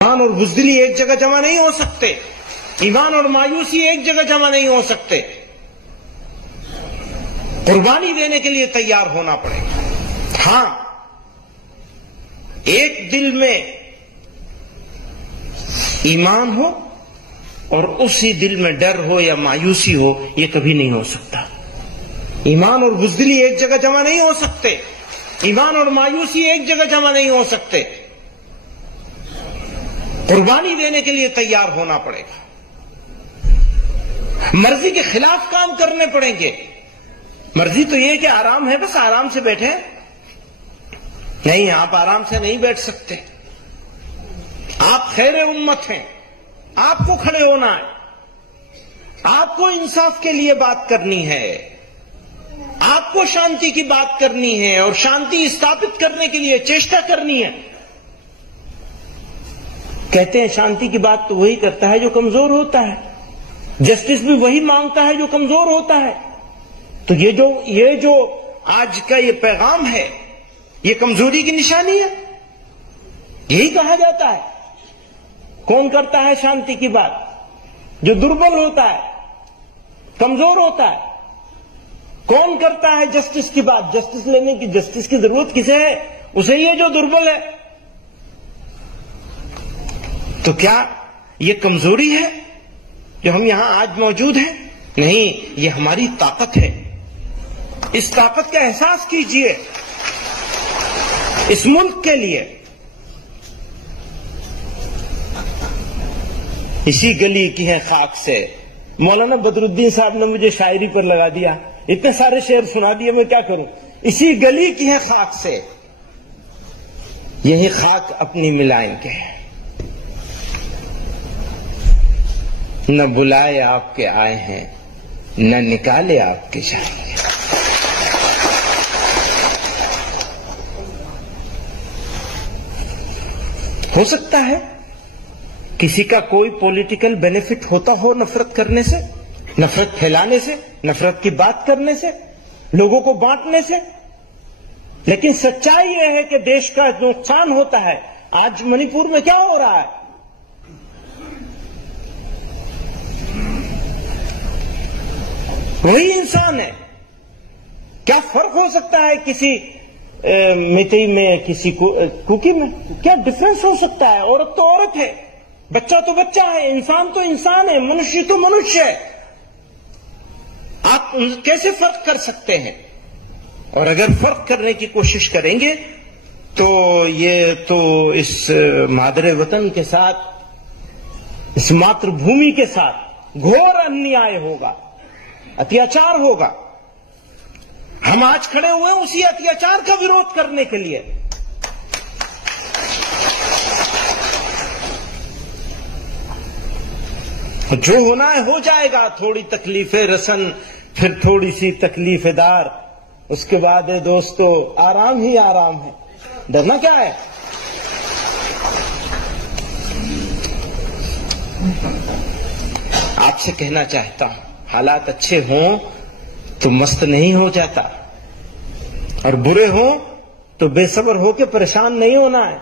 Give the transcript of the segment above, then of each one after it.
ایمان اور بزدلی ایک جگہ جمع نہیں ہو سکتے، ایمان اور مایوسی ایک جگہ جمع نہیں ہو سکتے، قربانی دینے کے لیے تیار ہونا پڑے گا۔ ہاں، ایک دل میں ایمان ہو اور اسی دل میں ڈر ہو یا مایوسی ہو، یہ کبھی نہیں ہو سکتا۔ ایمان اور بزدلی ایک جگہ جمع نہیں ہو سکتے، ایمان اور مایوسی ایک جگہ جمع نہیں ہو سکتے، قربانی دینے کے لیے تیار ہونا پڑے گا، مرضی کے خلاف کام کرنے پڑیں گے۔ مرضی تو یہ کہ آرام ہے، بس آرام سے بیٹھے، نہیں، آپ آرام سے نہیں بیٹھ سکتے، آپ خیر امت ہیں، آپ کو کھڑے ہونا ہے، آپ کو انصاف کے لیے بات کرنی ہے، آپ کو شانتی کی بات کرنی ہے اور شانتی استھاپت کرنے کے لیے چیشٹا کرنی ہے۔ کہتے ہیں شانتی کی بات تو وہی کرتا ہے جو کمزور ہوتا ہے، جسٹس بھی وہی مانگتا ہے جو کمزور ہوتا ہے۔ تو یہ جو آج کا یہ پیغام ہے، یہ کمزوری کی نشانی ہے، یہی کہا جاتا ہے۔ کون کرتا ہے شانتی کی بات؟ جو دربل ہوتا ہے، کمزور ہوتا ہے۔ کون کرتا ہے جسٹس کی بات؟ جسٹس لینے کی، جسٹس کی ضرورت کسے ہے؟ اسے یہ جو دربل ہے۔ تو کیا یہ کمزوری ہے جو ہم یہاں آج موجود ہیں؟ نہیں، یہ ہماری طاقت ہے۔ اس طاقت کا احساس کیجئے اس ملک کے لیے۔ اسی گلی کی ہے خاک سے، مولانا بدر الدین صاحب نے مجھے شاعری پر لگا دیا، اتنے سارے شعر سنا دیے، میں کیا کروں۔ اسی گلی کی ہے خاک سے، یہی خاک اپنی ملائیں گے، نہ بلائے آپ کے آئے ہیں، نہ نکالے آپ کے جائیں گے۔ ہو سکتا ہے کسی کا کوئی پولیٹیکل بینیفٹ ہوتا ہو نفرت کرنے سے، نفرت پھیلانے سے، نفرت کی بات کرنے سے، لوگوں کو بانٹنے سے، لیکن سچائی یہ ہے کہ دیش کا نقصان ہوتا ہے۔ آج منی پور میں کیا ہو رہا ہے؟ وہی انسان ہے، کیا فرق ہو سکتا ہے کسی میتئی میں، کسی کوکی میں؟ کیا ڈفرنس ہو سکتا ہے؟ عورت تو عورت ہے، بچہ تو بچہ ہے، انسان تو انسان ہے، منشی تو منشیہ ہے۔ آپ کیسے فرق کر سکتے ہیں؟ اور اگر فرق کرنے کی کوشش کریں گے تو یہ تو اس مادر وطن کے ساتھ، اس ماتر بھومی کے ساتھ گھور انیائے ہوگا، اتیاچار ہوگا۔ ہم آج کھڑے ہوئے ہیں اسی اتیاچار کا وروਧ کرنے کے لیے۔ جو ہونا ہے ہو جائے گا، تھوڑی تکلیف رسن، پھر تھوڑی سی تکلیف دار، اس کے بعد دوستو آرام ہی آرام ہے، ڈرنا کیا ہے؟ آپ سے کہنا چاہتا ہوں، حالات اچھے ہوں تو مست نہیں ہو جاتا، اور برے ہوں تو بے صبر ہو کے پریشان نہیں ہونا ہے۔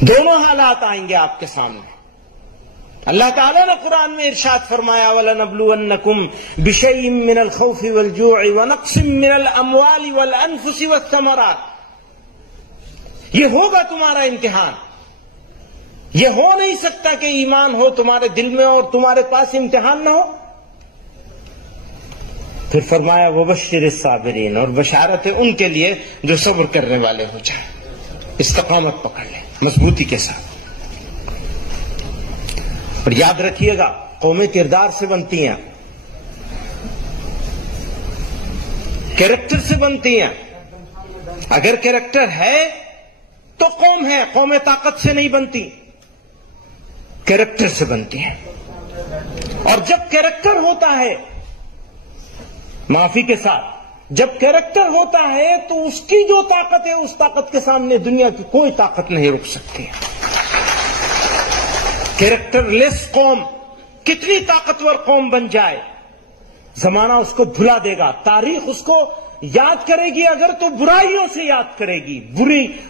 دونوں حالات آئیں گے آپ کے سامنے۔ اللہ تعالیٰ نے قرآن میں ارشاد فرمایا وَلَنَبْلُوَنَّكُمْ بِشَيْءٍ مِّنَ الْخَوْفِ وَالْجُوعِ وَنَقْصٍ مِّنَ الْأَمْوَالِ وَالْأَنفُسِ وَالثَّمَرَاتِ۔ یہ ہوگا تمہارا امتحان۔ یہ ہو نہیں سکتا کہ ایمان ہو تمہارے دل میں اور تمہارے پاس امتحان نہ ہو۔ پھر فرمایا وَبَشِّرِ الصَّابِرِينَ، اور بشارت ہے ان کے لیے جو صبر کرنے والے ہو جائیں، استقامت پکڑ لیں مضبوطی کے ساتھ۔ اور یاد رکھیے گا، قومیں کردار سے بنتی ہیں، کیریکٹر سے بنتی ہیں۔ اگر کیریکٹر ہے تو قوم ہے، قومیں طاقت سے نہیں بنتی، کیریکٹر سے بنتی ہیں۔ اور جب کیریکٹر ہوتا ہے، معافی کے ساتھ، جب کیریکٹر ہوتا ہے تو اس کی جو طاقت ہے، اس طاقت کے سامنے دنیا کی کوئی طاقت نہیں رک سکتی۔ کیریکٹر لیس قوم کتنی طاقتور قوم بن جائے، زمانہ اس کو بھلا دے گا، تاریخ اس کو یاد کرے گی اگر تو برائیوں سے یاد کرے گی.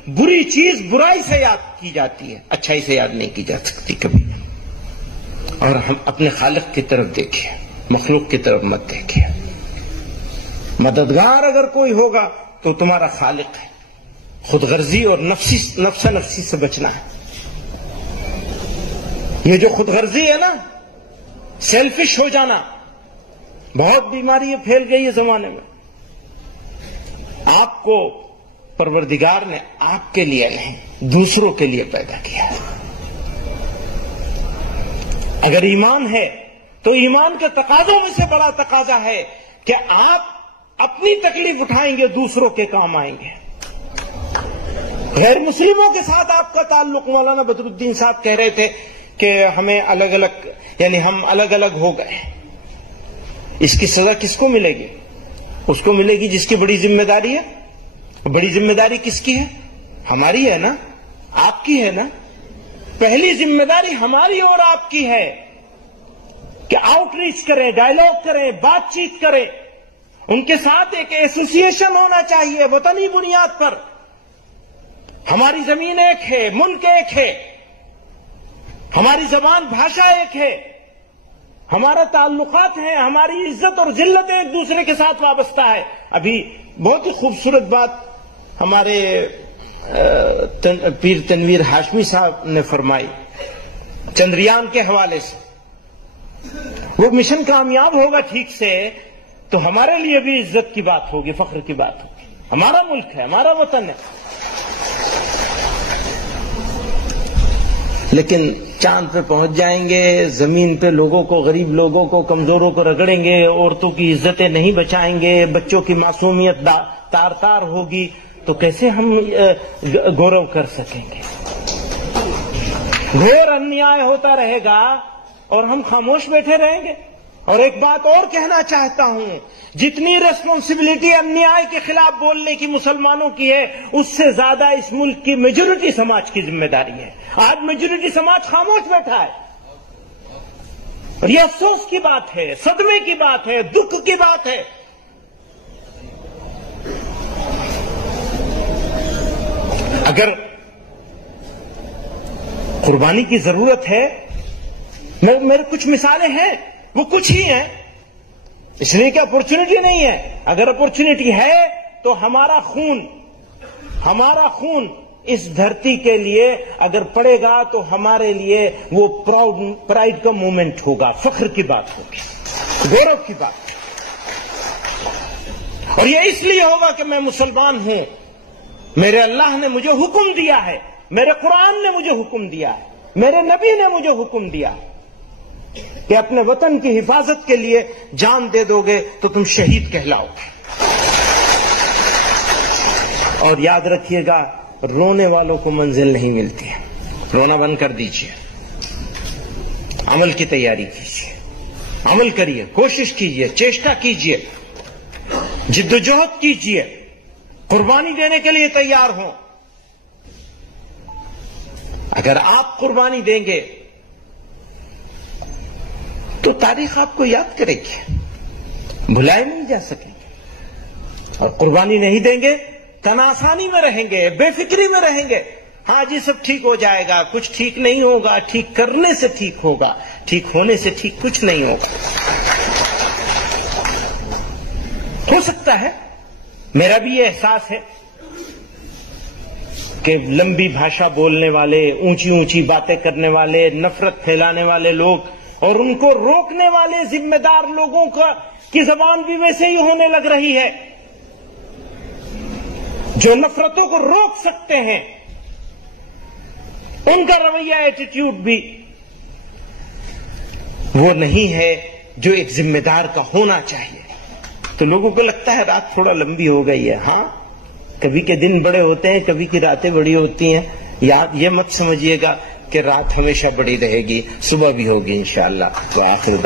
بری چیز برائی سے یاد کی جاتی ہے، اچھائی سے یاد نہیں کی جا سکتی کبھی. اور ہم اپنے خالق کی طرف دیکھیں، مخلوق کی طرف مت دیکھیں. مددگار اگر کوئی ہوگا تو تمہارا خالق ہے. خود غرضی اور نفس نفسی سے بچنا ہے. یہ جو خود غرضی ہے نا، سیلفش ہو جانا، بہت بیماری پھیل گئی ہے زمانے میں. آپ کو پروردگار نے آپ کے لیے نہیں، دوسروں کے لیے پیدا کیا ہے. اگر ایمان ہے تو ایمان کے تقاضوں میں سے بڑا تقاضا ہے کہ آپ اپنی تکلیف اٹھائیں گے، دوسروں کے کام آئیں گے. غیر مسلموں کے ساتھ آپ کا تعلق، مولانا بدر الدین صاحب کہہ رہے تھے کہ ہمیں الگ الگ، یعنی ہم الگ الگ ہو گئے. اس کی سزا کس کو ملے گی؟ اس کو ملے گی جس کی بڑی ذمہ داری ہے. بڑی ذمہ داری کس کی ہے؟ ہماری ہے نا، آپ کی ہے نا. پہلی ذمہ داری ہماری اور آپ کی ہے کہ آؤٹ ریچ کریں، ڈائلاگ کریں، بات چیت کریں. ان کے ساتھ ایک ایسوسیشن ہونا چاہیے وطنی بنیاد پر. ہماری زمین ایک ہے، ملک ایک ہے، ہماری زبان بھاشا ایک ہے، ہمارا تعلقات ہیں، ہماری عزت اور ذلت ایک دوسرے کے ساتھ وابستہ ہے. ابھی بہت ہی خوبصورت بات ہمارے پیر تنویر ہاشمی صاحب نے فرمائی چندریان کے حوالے سے. وہ مشن کامیاب ہوگا ٹھیک سے تو ہمارے لیے بھی عزت کی بات ہوگی، فخر کی بات ہوگی. ہمارا ملک ہے، ہمارا وطن ہے. لیکن چاند پہ پہنچ جائیں گے، زمین پہ لوگوں کو، غریب لوگوں کو، کمزوروں کو رگڑیں گے، عورتوں کی عزتیں نہیں بچائیں گے، بچوں کی معصومیت تار تار ہوگی، تو کیسے ہم گورو کر سکیں گے؟ گھور انیائے ہوتا رہے گا اور ہم خاموش بیٹھے رہیں گے. اور ایک بات اور کہنا چاہتا ہوں، جتنی ریسپانسبلٹی انیائے کے خلاف بولنے کی مسلمانوں کی ہے، اس سے زیادہ اس ملک کی میجورٹی سماج کی ذمہ داری ہے. آج میجورٹی سماج خاموش بیٹھا ہے اور یہ افسوس کی بات ہے، صدمے کی بات ہے، دکھ کی بات ہے. اگر قربانی کی ضرورت ہے، میرے کچھ مثالیں ہیں، وہ کچھ ہی ہیں، اس لیے کہ اپورچونٹی نہیں ہے. اگر اپورچونٹی ہے تو ہمارا خون اس دھرتی کے لیے اگر پڑے گا تو ہمارے لیے وہ پرائڈ کا مومنٹ ہوگا، فخر کی بات ہوگی، گورو کی بات. اور یہ اس لیے ہوگا کہ میں مسلمان ہوں، میرے اللہ نے مجھے حکم دیا ہے، میرے قرآن نے مجھے حکم دیا ہے، میرے نبی نے مجھے حکم دیا کہ اپنے وطن کی حفاظت کے لیے جان دے دو گے تو تم شہید کہلاؤ گے. اور یاد رکھیے گا، رونے والوں کو منزل نہیں ملتی ہے. رونا بند کر دیجئے، عمل کی تیاری کیجئے، عمل کریے، کوشش کیجئے، چیشٹا کیجئے، جدوجہد کیجئے، قربانی دینے کے لیے تیار ہوں. اگر آپ قربانی دیں گے تو تاریخ آپ کو یاد کرے گی، بھلائے نہیں جا سکیں گے. اور قربانی نہیں دیں گے، تناسانی میں رہیں گے، بے فکری میں رہیں گے. ہاں جی سب ٹھیک ہو جائے گا، کچھ ٹھیک نہیں ہوگا، ٹھیک کرنے سے ٹھیک ہوگا، ٹھیک ہونے سے ٹھیک کچھ نہیں ہوگا. ہو سکتا ہے، میرا بھی یہ احساس ہے کہ لمبی بھاشا بولنے والے، اونچی اونچی باتیں کرنے والے، نفرت پھیلانے والے لوگ اور ان کو روکنے والے ذمہ دار لوگوں کی زبان بھی ویسے ہی ہونے لگ رہی ہے. جو نفرتوں کو روک سکتے ہیں ان کا رویہ، ایٹیٹیوڈ بھی وہ نہیں ہے جو ایک ذمہ دار کا ہونا چاہیے. تو لوگوں کو لگتا ہے رات تھوڑا لمبی ہو گئی ہے. ہاں، کبھی کے دن بڑے ہوتے ہیں، کبھی کی راتیں بڑی ہوتی ہیں. یہ مت سمجھیے گا کہ رات ہمیشہ بڑی رہے گی، صبح بھی ہوگی انشاءاللہ. تو آخر